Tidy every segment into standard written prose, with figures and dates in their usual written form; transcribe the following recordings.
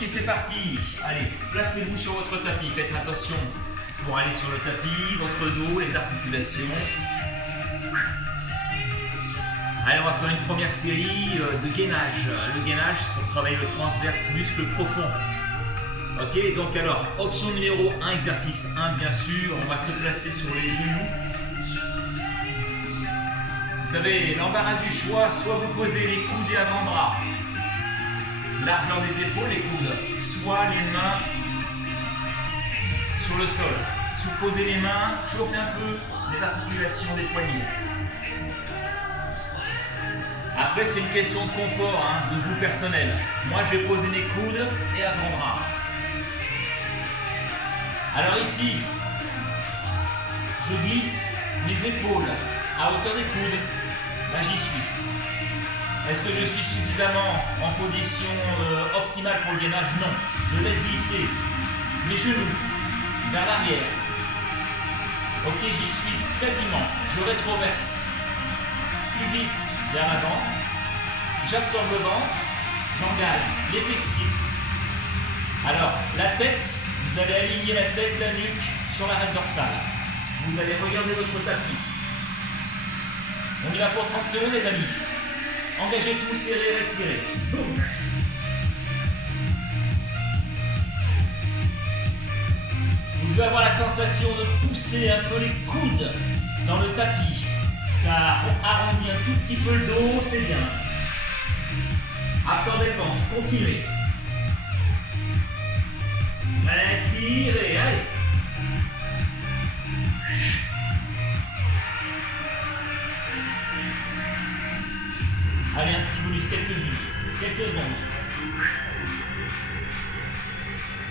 Ok, c'est parti. Allez, placez-vous sur votre tapis. Faites attention pour aller sur le tapis, votre dos, les articulations. Allez, on va faire une première série de gainage. Le gainage, c'est pour travailler le transverse muscle profond. Ok, donc alors, option numéro 1, exercice 1, bien sûr. On va se placer sur les genoux. Vous avez l'embarras du choix, soit vous posez les coudes et avant-bras, largeur des épaules, les coudes, soit les mains sur le sol. Si vous posez les mains, chauffez un peu les articulations des poignets. Après, c'est une question de confort, de goût personnel. Moi, je vais poser mes coudes et avant-bras. Alors ici, je glisse mes épaules à hauteur des coudes. Là, j'y suis. Est-ce que je suis suffisamment en position optimale pour le gainage? Non. Je laisse glisser mes genoux vers l'arrière. Ok, j'y suis quasiment. Je rétroverse. Je glisse vers l'avant. J'absorbe le ventre. J'engage les fessiers. Alors, la tête, vous allez aligner la tête, la nuque sur l'arête dorsale. Vous allez regarder votre tapis. On y va pour 30 secondes, les amis. Engagez tout, serrez, respirez. Boum. Vous devez avoir la sensation de pousser un peu les coudes dans le tapis. Ça arrondit un tout petit peu le dos, c'est bien. Absorbez le ventre, continuez. Respirez, allez. Allez, un petit bonus, quelques secondes.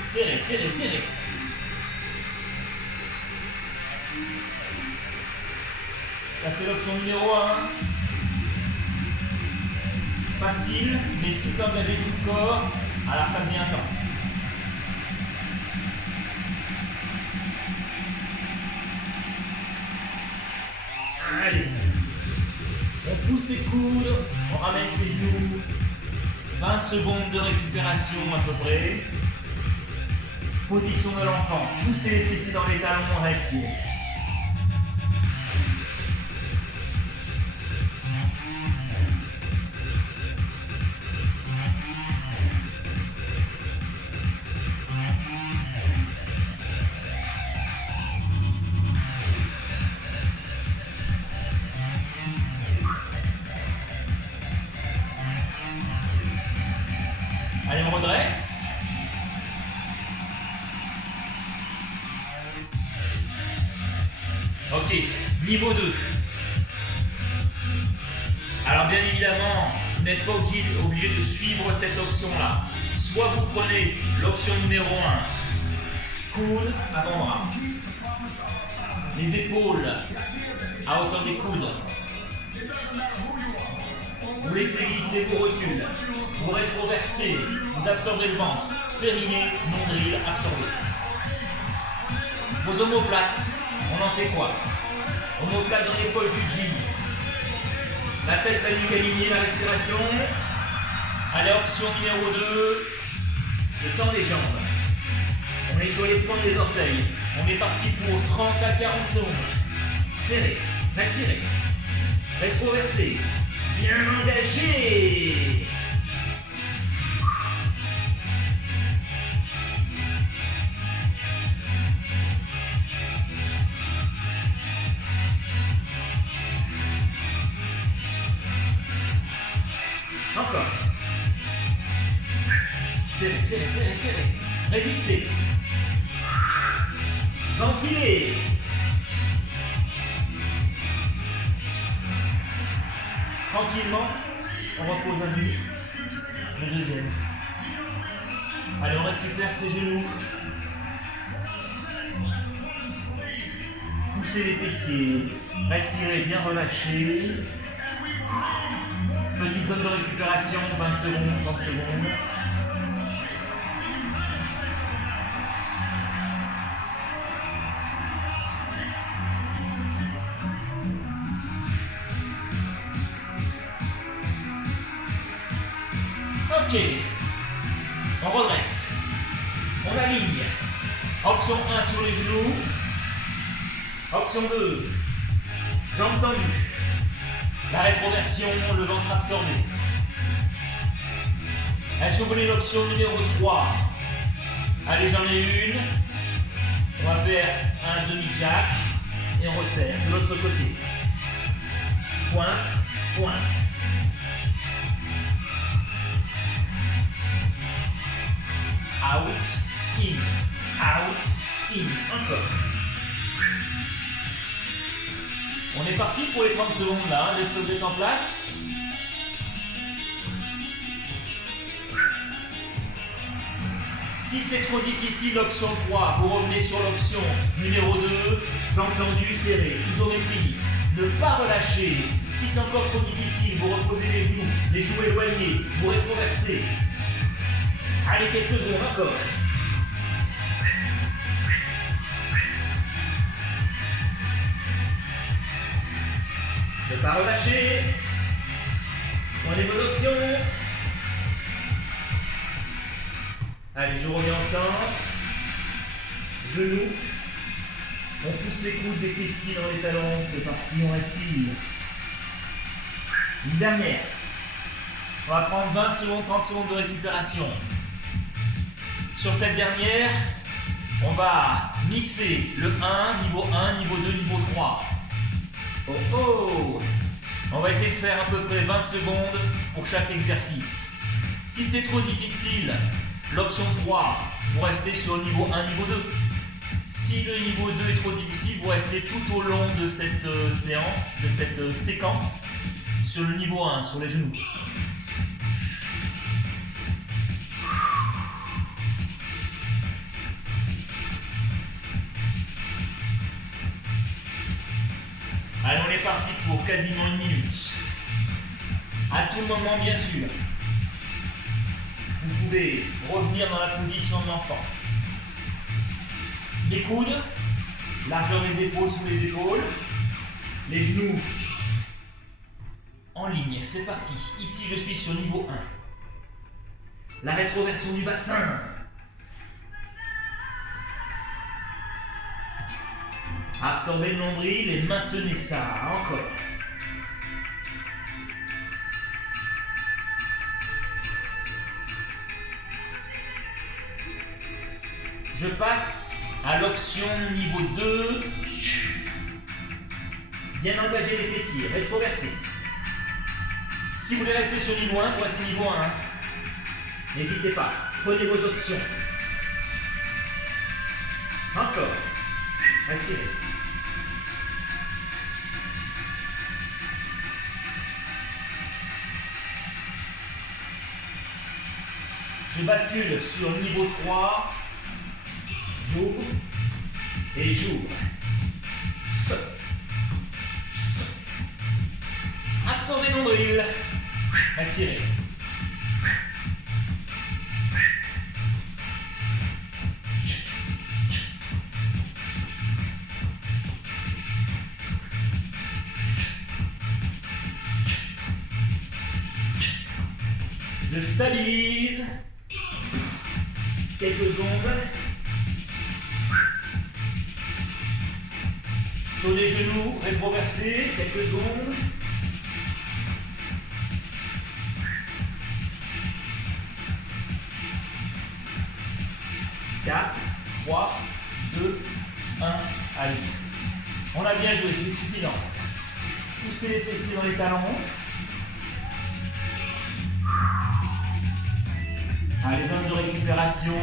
Serrez, serrez, serrez. Ça, c'est l'option numéro 1. Facile, mais si vous engagez tout le corps, alors ça devient intense. Allez. On pousse ses coudes, on ramène ses genoux. 20 secondes de récupération à peu près. Position de l'enfant. Poussez les fessiers dans les talons, on respire. Allez, on redresse. Ok, niveau 2. Alors bien évidemment, vous n'êtes pas obligé de suivre cette option-là. Soit vous prenez l'option numéro 1, coude, avant-bras. Les épaules à hauteur des coudes. Vous laissez glisser vos rotules, vous rétroversez, vous absorbez le ventre, périnée, nombril, absorbé. Vos omoplates, on en fait quoi? Omoplates dans les poches du jean. La tête, la nuque alignée, la respiration. Allez, option numéro 2, je tends les jambes. On est sur les points des orteils. On est parti pour 30 à 40 secondes. Serrez, respirez, rétroversez. Bien engagé. Encore. Serrez, serrez, serrez, serrez. Résistez. Ventilez. Tranquillement, on repose un genou, le deuxième. Allez, on récupère ses genoux. Poussez les fessiers, respirez bien relâché. Petite zone de récupération, 20 secondes, 30 secondes. Ok. On redresse. On aligne. Option 1 sur les genoux. Option 2. Jambes tendues. La rétroversion, le ventre absorbé. Est-ce que vous voulez l'option numéro 3? Allez, j'en ai une. On va faire un demi-jack et on resserre de l'autre côté. Pointe, pointe. Out, in, out, in. Encore. On est parti pour les 30 secondes là. J'espère que vous êtes en place. Si c'est trop difficile, l'option 3, vous revenez sur l'option numéro 2, jambes tendues, serrées, isométrie. Ne pas relâcher. Si c'est encore trop difficile, vous reposez les genoux éloignés, vous rétroversez. Allez, quelques secondes encore. Ne pas relâcher. Prenez vos options. Allez, je reviens en centre. Genoux. On pousse les coudes des fessiers dans les talons. C'est parti, on respire. Une dernière. On va prendre 20 secondes, 30 secondes de récupération. Sur cette dernière, on va mixer le 1, niveau 1, niveau 2, niveau 3. Oh oh! On va essayer de faire à peu près 20 secondes pour chaque exercice. Si c'est trop difficile, l'option 3, vous restez sur le niveau 1, niveau 2. Si le niveau 2 est trop difficile, vous restez tout au long de cette séance, de cette séquence, sur le niveau 1, sur les genoux. Allez, on est parti pour quasiment 1 minute. À tout moment, bien sûr. Vous pouvez revenir dans la position de l'enfant. Les coudes, largeur des épaules sous les épaules. Les genoux en ligne. C'est parti. Ici, je suis sur niveau 1. La rétroversion du bassin. Absorbez le nombril et maintenez ça. Encore. Je passe à l'option niveau 2. Bien engager les fessiers, rétroverser. Si vous voulez rester sur niveau 1, vous restez niveau 1. N'hésitez pas, prenez vos options. Encore. Respirez. Je bascule sur niveau 3. J'ouvre et j'ouvre. Absorbez le nombril. Respirez. Je stabilise. Quelques secondes. Sur les genoux, rétroversés, quelques secondes. Quatre, 3, 2, 1, allez. On a bien joué, c'est suffisant. Poussez les fessiers dans les talons. Allez, zone de récupération.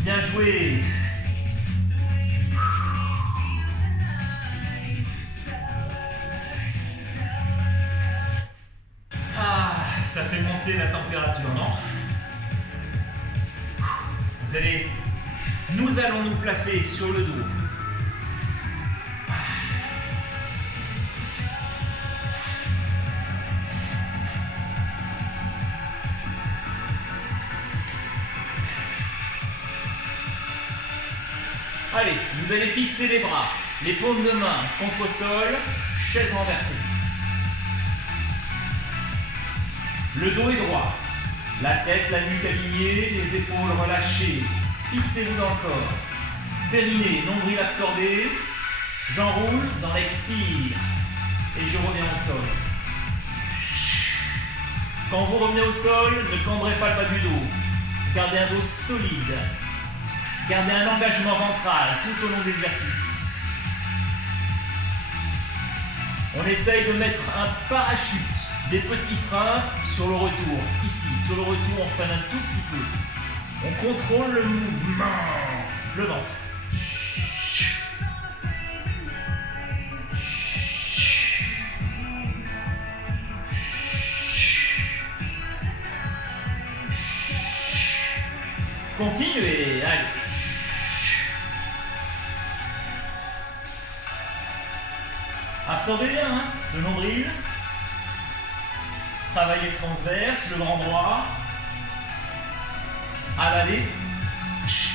Bien joué. Ah, ça fait monter la température, non? Nous allons nous placer sur le dos. Allez, vous allez fixer les bras, les paumes de main contre sol, chaise renversée. Le dos est droit. La tête, la nuque alignée, les épaules relâchées. Fixez-vous dans le corps. Périnée, nombril absorbé. J'enroule dans l'expire. Et je reviens au sol. Quand vous revenez au sol, ne cambrez pas le bas du dos. Gardez un dos solide. Gardez un engagement ventral tout au long de l'exercice. On essaye de mettre un parachute, des petits freins sur le retour. Ici, sur le retour, on freine un tout petit peu. On contrôle le mouvement. Le ventre. Continuez, allez. Absorbez bien, hein, le nombril. Travaillez le transverse, le grand droit. À l'aller.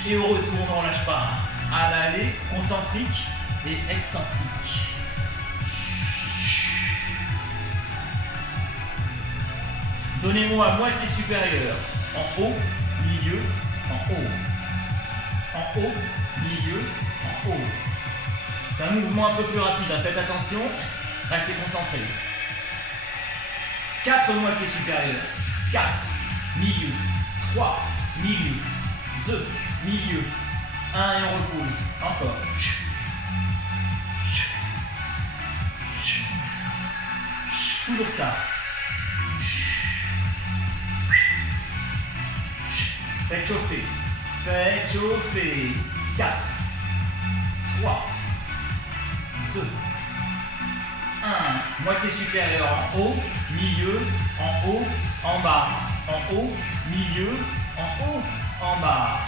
Et au retour, on ne relâche pas. À l'aller, concentrique et excentrique. Donnez-moi moitié supérieure. En haut, milieu, en haut. En haut, milieu, en haut. C'est un mouvement un peu plus rapide, hein. Faites attention, restez concentrés. 4 moitiés supérieures. 4, milieu, 3, milieu, 2, milieu, 1 et on repose. Encore. Toujours ça. Faites chauffer. Faites chauffer. 4, 3, 2, 1. Moitié supérieure en haut, milieu, en haut, en bas. En haut, milieu, en haut, en bas.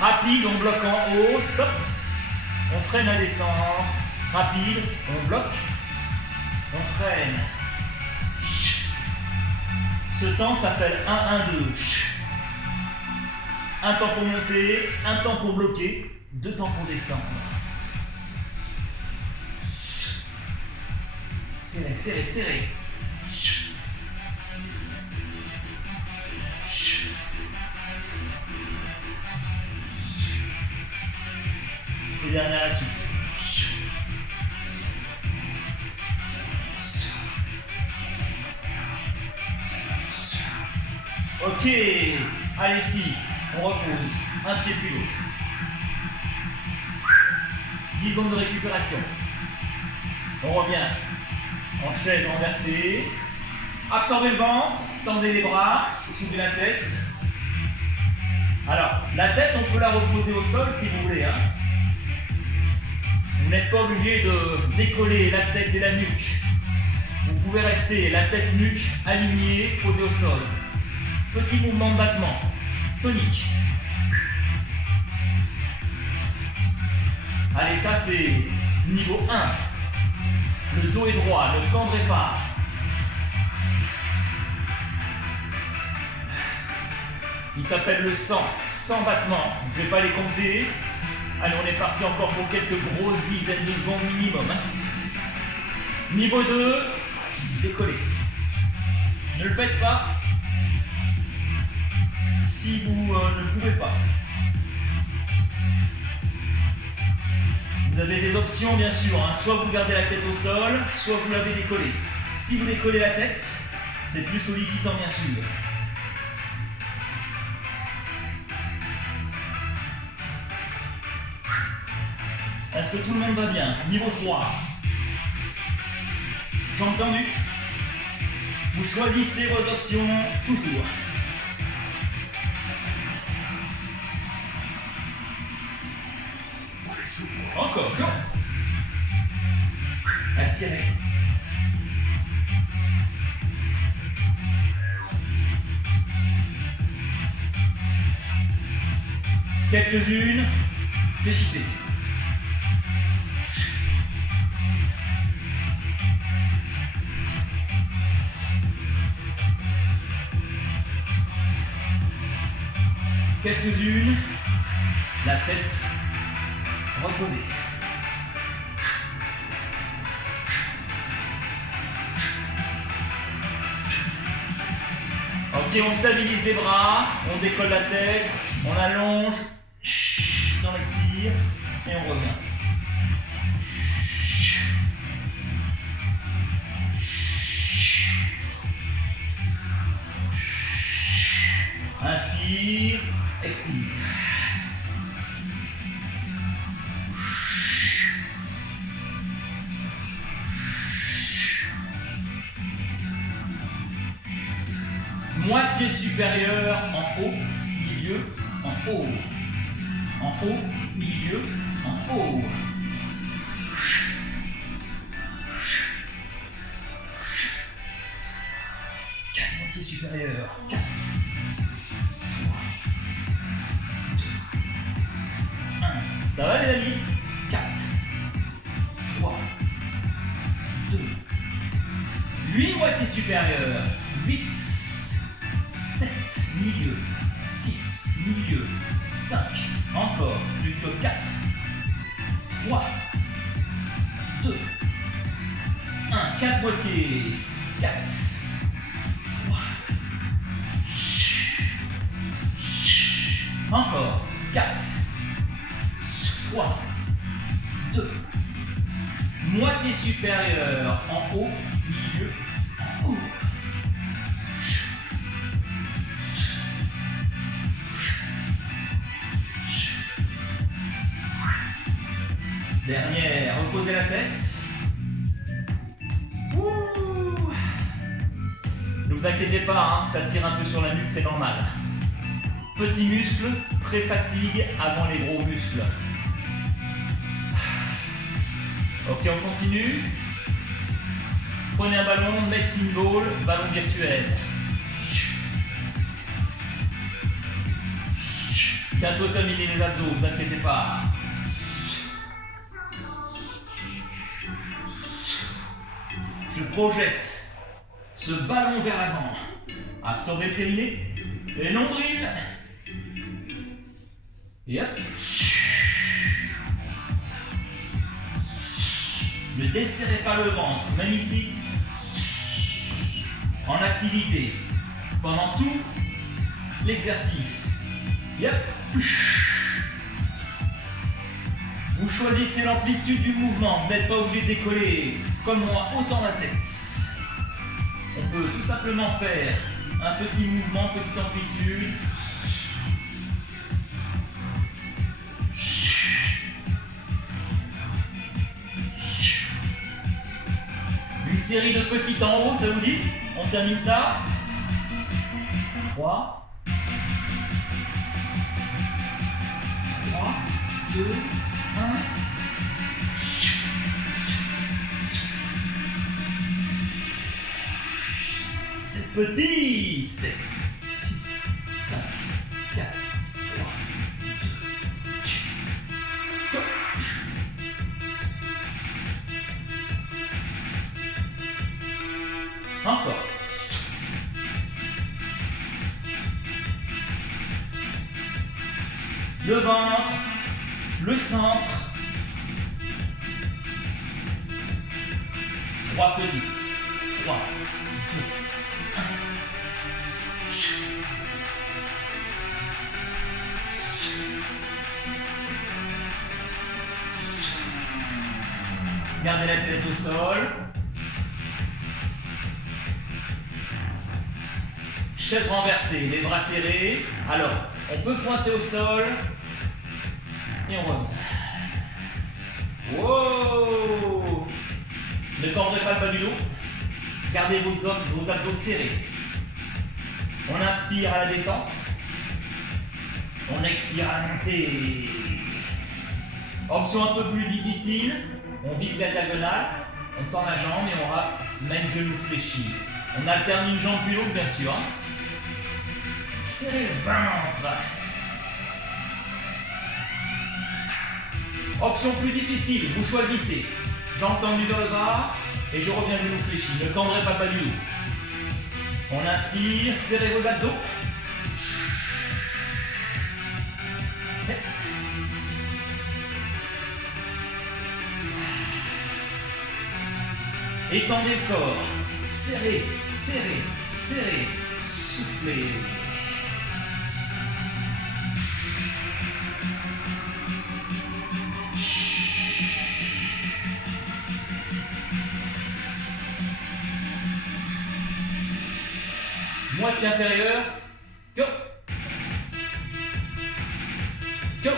Rapide, on bloque en haut, stop. On freine la descente. Rapide, on bloque. On freine. Ce temps s'appelle 1-1-2. Un temps pour monter, un temps pour bloquer, 2 temps pour descendre. Serrez, serrez, serrez. Et dernière là-dessus. Ok, allez ici, on repose, un pied plus haut. 10 secondes de récupération. On revient en chaise renversée. Absorbez le ventre, tendez les bras, soulevez la tête. Alors, la tête, on peut la reposer au sol si vous voulez. Hein. Vous n'êtes pas obligé de décoller la tête et la nuque. Vous pouvez rester la tête nuque alignée, posée au sol. Petit mouvement de battement, tonique. Allez, ça c'est niveau 1. Le dos est droit, ne cambrez pas. Il s'appelle le 100 battements. Je ne vais pas les compter. Allez, on est parti encore pour quelques grosses dizaines de secondes minimum. Hein. Niveau 2, décollez. Ne le faites pas si vous ne pouvez pas. Vous avez des options bien sûr, hein. Soit vous gardez la tête au sol, soit vous l'avez décollée. Si vous décollez la tête, c'est plus sollicitant bien sûr. Est-ce que tout le monde va bien? Niveau 3. Jambes tendues. Vous choisissez vos options toujours. Encore, non. Aspirez. Quelques-unes. Fléchissez. Quelques-unes. La tête reposée. Ok, on stabilise les bras, on décolle la tête, on allonge, on expire et on revient. Inspire, expire. Moitié supérieure en haut, milieu, en haut. En haut, milieu, en haut. Quatre moitiés supérieures. 4. 1. Ça va les amis? 4. 3. 2. 8 moitiés supérieures. 8. 7, milieu, 6, milieu, 5, encore, plus que 4, 3, 2, 1, 4 moitiés, 4, 3, encore, 4, 3, 2, moitié supérieure, en haut, milieu, en haut. Dernière, reposez la tête. Ouh. Ne vous inquiétez pas, hein, ça tire un peu sur la nuque, c'est normal. Petit muscle, pré-fatigue avant les gros muscles. Ok, on continue. Prenez un ballon, medicine ball, ballon virtuel. Bientôt terminer les abdos, ne vous inquiétez pas. Je projette ce ballon vers l'avant. Absorbez le périnée et nombril. Et hop. Ne desserrez pas le ventre, même ici. En activité. Pendant tout l'exercice. Et hop. Vous choisissez l'amplitude du mouvement. Vous n'êtes pas obligé de décoller comme moi, autant la tête. On peut tout simplement faire un petit mouvement, petite amplitude. Une série de petits en haut, ça vous dit? On termine ça. 3. 3, 2, 1. Petit, 7, 6, 5, 4, 3, 2, encore. Le ventre, le centre. 3 petites. 3, 2, 1. Gardez la tête au sol. Chaise renversée, les bras serrés. Alors, on peut pointer au sol. Et on revient. Wow! Ne tendrez pas le bas du dos. Gardez vos abdos serrés. On inspire à la descente. On expire à la montée. Option un peu plus difficile. On vise la diagonale. On tend la jambe et on ramène genou fléchi. On alterne une jambe plus longue, bien sûr. Serrez le ventre. Option plus difficile, vous choisissez. Jambes tendues vers le bas et je reviens genou fléchi. Ne cambrez pas le bas du dos. On inspire, serrez vos abdos. Étendez le corps. Serrez, serrez, serrez. Soufflez. Moitié inférieure. Go. Go.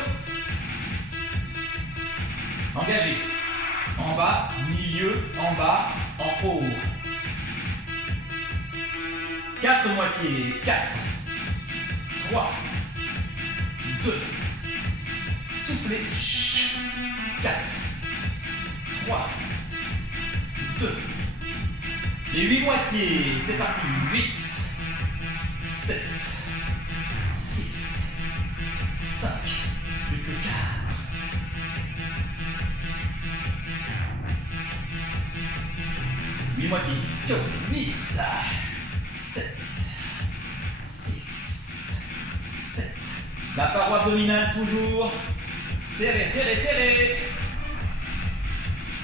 Engagé. En bas, milieu, en bas, en haut. 4 moitiés. 4. 3. 2. Soufflez. 4. 3. 2. Les 8 moitiés. C'est parti. 8. 7, 6, 5, plus que 4. Huit moitiés. 8, 7, 6, 7. La paroi abdominale toujours. Serré, serré, serré.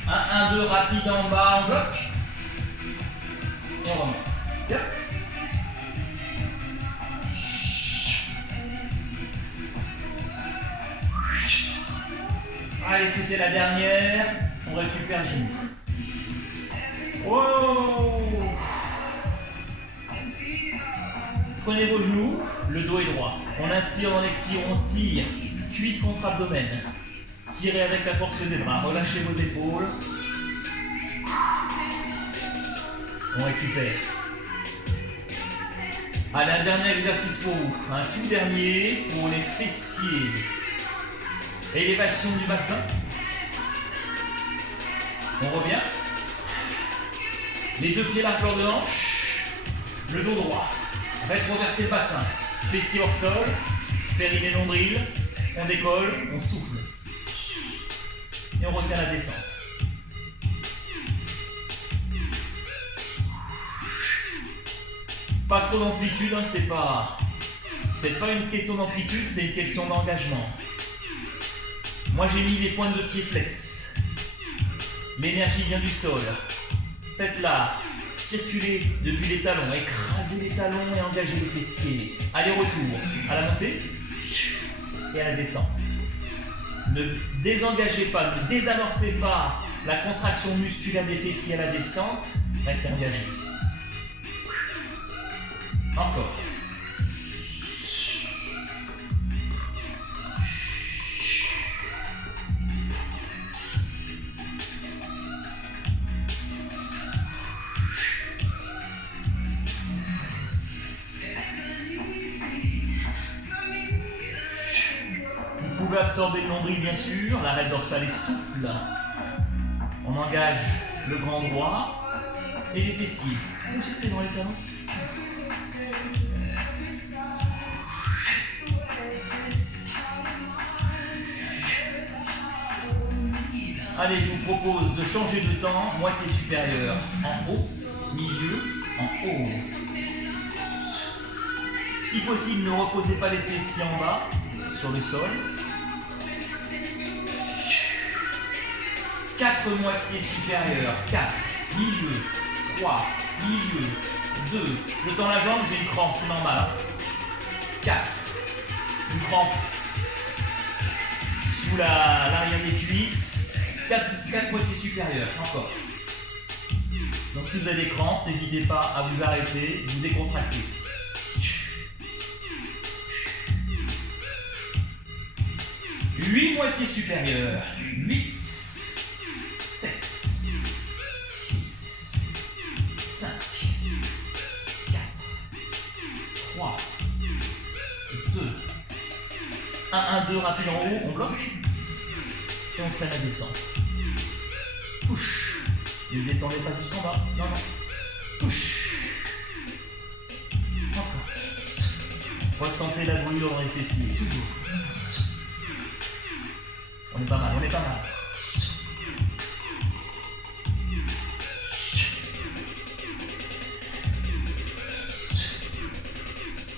1, 1, 2, rapide en bas, on bloque. Et on remonte. Yep. Allez, c'était la dernière. On récupère le genou. Oh! Prenez vos genoux, le dos est droit. On inspire, on expire, on tire. Cuisse contre abdomen. Tirez avec la force des bras. Relâchez vos épaules. On récupère. Allez, un dernier exercice pour vous. Un tout dernier pour les fessiers. Élévation du bassin. On revient. Les deux pieds largeur de hanche. Le dos droit. Rétroverser le bassin. Fessiers hors sol. Périnée nombril. On décolle. On souffle. Et on retient la descente. Pas trop d'amplitude, hein, c'est pas une question d'amplitude, c'est une question d'engagement. Moi j'ai mis les pointes de pied flex. L'énergie vient du sol. Faites-la circuler depuis les talons, écrasez les talons et engagez les fessiers. Aller-retour à la montée et à la descente. Ne désengagez pas, ne désamorcez pas la contraction musculaire des fessiers à la descente. Restez engagé. Encore. Vous pouvez absorber le nombril bien sûr, l'arête dorsale est souple. On engage le grand droit et les fessiers. Poussez dans les talons. Allez, je vous propose de changer de temps, moitié supérieure en haut, milieu, en haut. Si possible, ne reposez pas les fessiers en bas, sur le sol. 4 moitiés supérieures, 4, milieu, 3, milieu, 2. Je tends la jambe, j'ai une crampe, c'est normal. 4, une crampe sous l'arrière des cuisses. 4 moitiés supérieures, encore. Donc si vous avez des crampes, n'hésitez pas à vous arrêter, vous décontracter. Huit moitiés supérieures. 8, 7, 6, 5, 4, 3, 2, 1, 1, 2, rapide en haut, on bloque. Et on freine la descente. Push. Ne descendez pas jusqu'en bas. Non, non. Push. Encore. Ressentez la brûlure dans les fessiers. Toujours. On est pas mal, on est pas mal.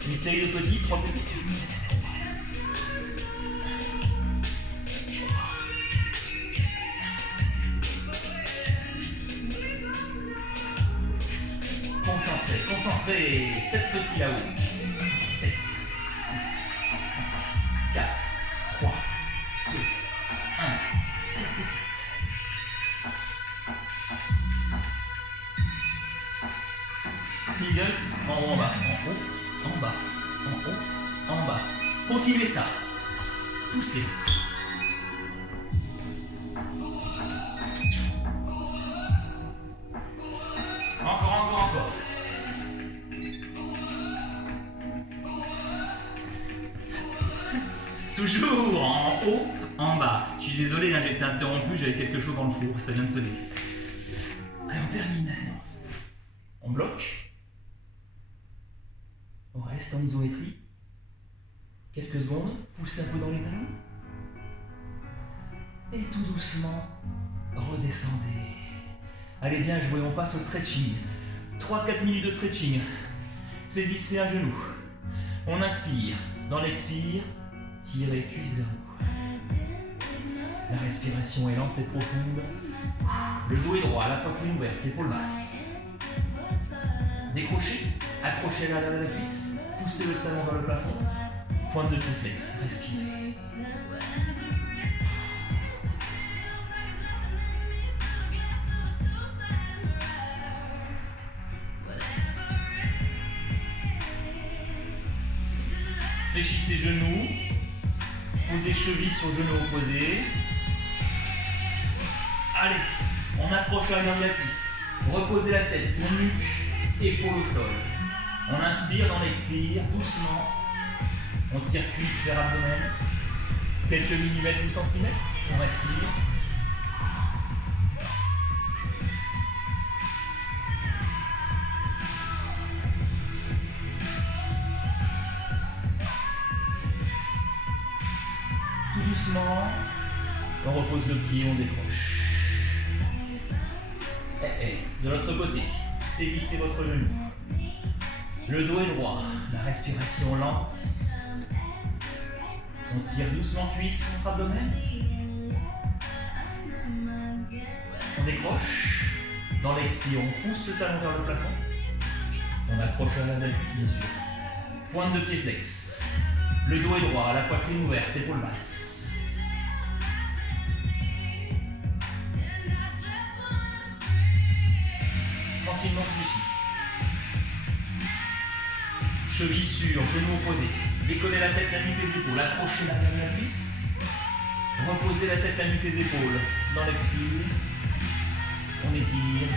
Une série de petits, 3 petites. Concentré, concentré. 7 petits là-haut. 7, 6, 5, 4, 3, 2, 1. 7 petites. Singles, en haut, en bas, en haut, en bas, en haut, en bas. Continuez ça. Poussez. Encore. Toujours en haut, en bas. Je suis désolé, hein, j'ai été interrompu, j'avais quelque chose dans le four, ça vient de se lever. Allez, on termine la séance. On bloque. On reste en isométrie. Quelques secondes, poussez un peu dans les talons. Et tout doucement, redescendez. Allez bien jouer, on passe au stretching. 3-4 minutes de stretching. Saisissez un genou. On inspire. Dans l'expire, tirez cuisse vers haut. La respiration est lente et profonde. Le dos est droit, la poitrine ouverte, épaules basses. Décrochez, accrochez l'arrière de la cuisse, poussez le talon vers le plafond. Pointe de pied flex, respirez. Fléchissez genoux, posez cheville sur genou opposé. Allez, on approche l'arrière de la cuisse. Reposez la tête, la nuque, épaule au sol. On inspire, dans l'expire, doucement. On tire cuisse vers abdomen. Quelques millimètres ou centimètres. On respire. Tout doucement, on repose le pied, on décroche. De l'autre côté, saisissez votre genou. Le dos est droit, la respiration lente. On tire doucement cuisse contre abdomen. On décroche. Dans l'expire, on pousse le talon vers le plafond. On accroche à la cuisse, bien sûr. Pointe de pied flex. Le dos est droit, la poitrine ouverte, épaules basses. Tranquillement fléchi. Cheville sur genou opposé. Décollez la tête, la nuque, les épaules. Accrochez l'arrière de la cuisse. Reposez la tête, la nuque, les épaules. Dans l'expire, on étire.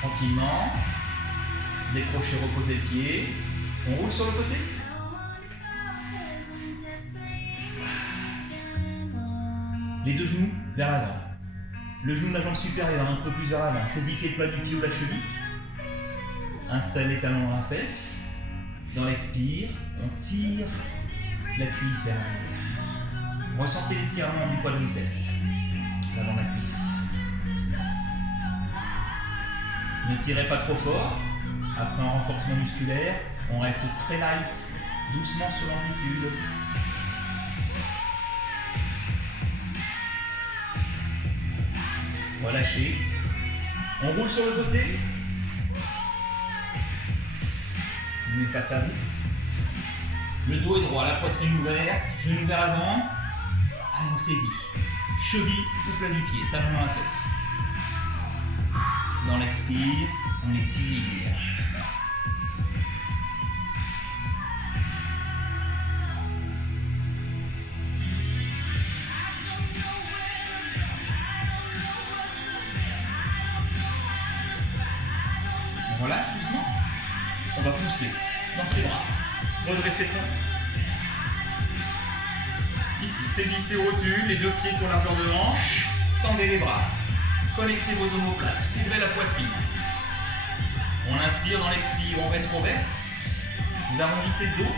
Tranquillement. Décrochez, reposez le pied. On roule sur le côté. Les deux genoux vers l'avant. Le genou de la jambe supérieure un peu plus vers l'avant. Saisissez le plat du pied ou la cheville. Installez les talons dans la fesse. Dans l'expire, on tire la cuisse vers l'arrière. Ressentez l'étirement du quadriceps. L'avant de la cuisse. Ne tirez pas trop fort. Après un renforcement musculaire, on reste très light, doucement sur l'amplitude. Relâchez. On roule sur le côté. Vous face à vous. Le dos est droit, la poitrine ouverte, genou vers l'avant. Allez, on saisit. Cheville ou plat du pied, talon dans la fesse. Dans l'expire, on étire. On relâche doucement. On va pousser dans ses bras. Redressez tronc. Ici, saisissez rotules, les deux pieds sur largeur de hanche. Tendez les bras. Connectez vos omoplates. Ouvrez la poitrine. On inspire, dans l'expire, on rétroverse. Vous arrondissez le dos.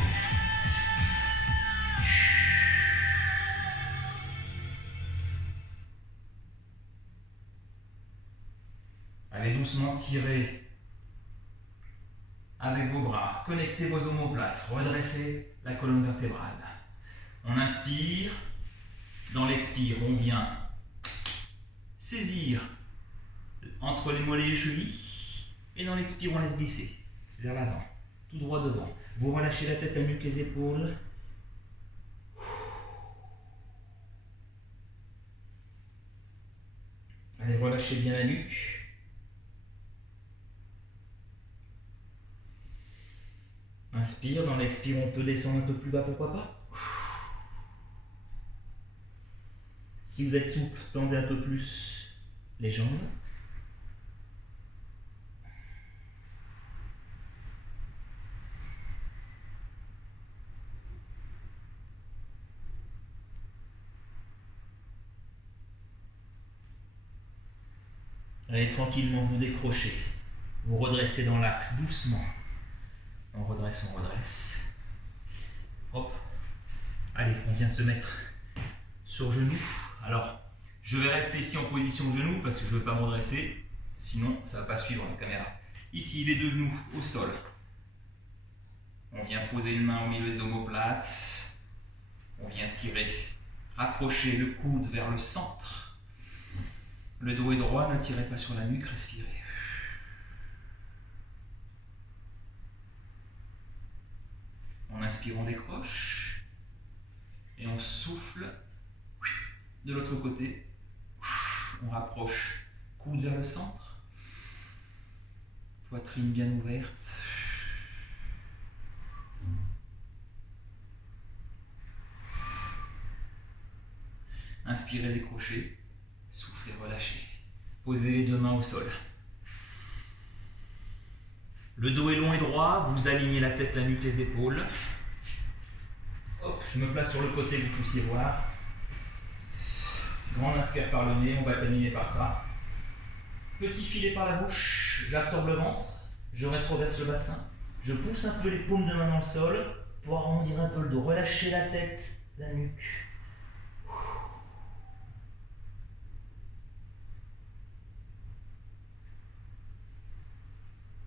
Allez doucement tirer avec vos bras. Connectez vos omoplates. Redressez la colonne vertébrale. On inspire. Dans l'expire, on vient saisir entre les mollets et les chevilles. Et dans l'expire, on laisse glisser vers l'avant, tout droit devant. Vous relâchez la tête, la nuque, les épaules. Allez, relâchez bien la nuque. Inspire, dans l'expire, on peut descendre un peu plus bas, pourquoi pas. Si vous êtes souple, tendez un peu plus les jambes. Allez, tranquillement, vous décrochez. Vous redressez dans l'axe, doucement. On redresse, on redresse. Hop. Allez, on vient se mettre sur genou. Alors, je vais rester ici en position genou parce que je ne veux pas me redresser. Sinon, ça ne va pas suivre la caméra. Ici, les deux genoux au sol. On vient poser une main au milieu des omoplates. On vient tirer, rapprocher le coude vers le centre. Le dos est droit, ne tirez pas sur la nuque, respirez. On inspire, on décroche. Et on souffle de l'autre côté. On rapproche, coude vers le centre. Poitrine bien ouverte. Inspirez, décrochez. Soufflez, relâchez. Posez les deux mains au sol. Le dos est long et droit. Vous alignez la tête, la nuque, les épaules. Hop, je me place sur le côté que vous puissiez voir. Grand inspire par le nez, on va terminer par ça. Petit filet par la bouche, j'absorbe le ventre, je rétroverse le bassin, je pousse un peu les paumes de main dans le sol pour arrondir un peu le dos, relâcher la tête, la nuque.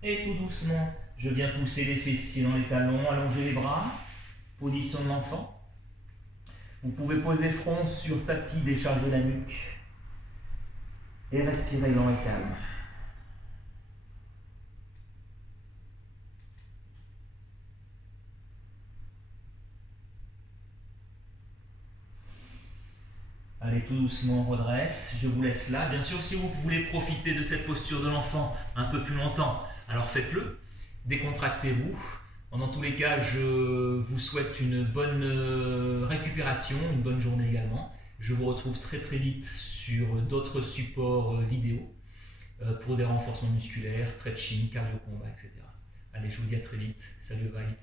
Et tout doucement, je viens pousser les fessiers dans les talons, allonger les bras, position de l'enfant. Vous pouvez poser front sur tapis, décharger la nuque et respirer lent et calme. Allez, tout doucement, on redresse. Je vous laisse là. Bien sûr, si vous voulez profiter de cette posture de l'enfant un peu plus longtemps, alors faites-le. Décontractez-vous. Dans tous les cas, je vous souhaite une bonne récupération, une bonne journée également. Je vous retrouve très très vite sur d'autres supports vidéo pour des renforcements musculaires, stretching, cardio-combat, etc. Allez, je vous dis à très vite. Salut, bye.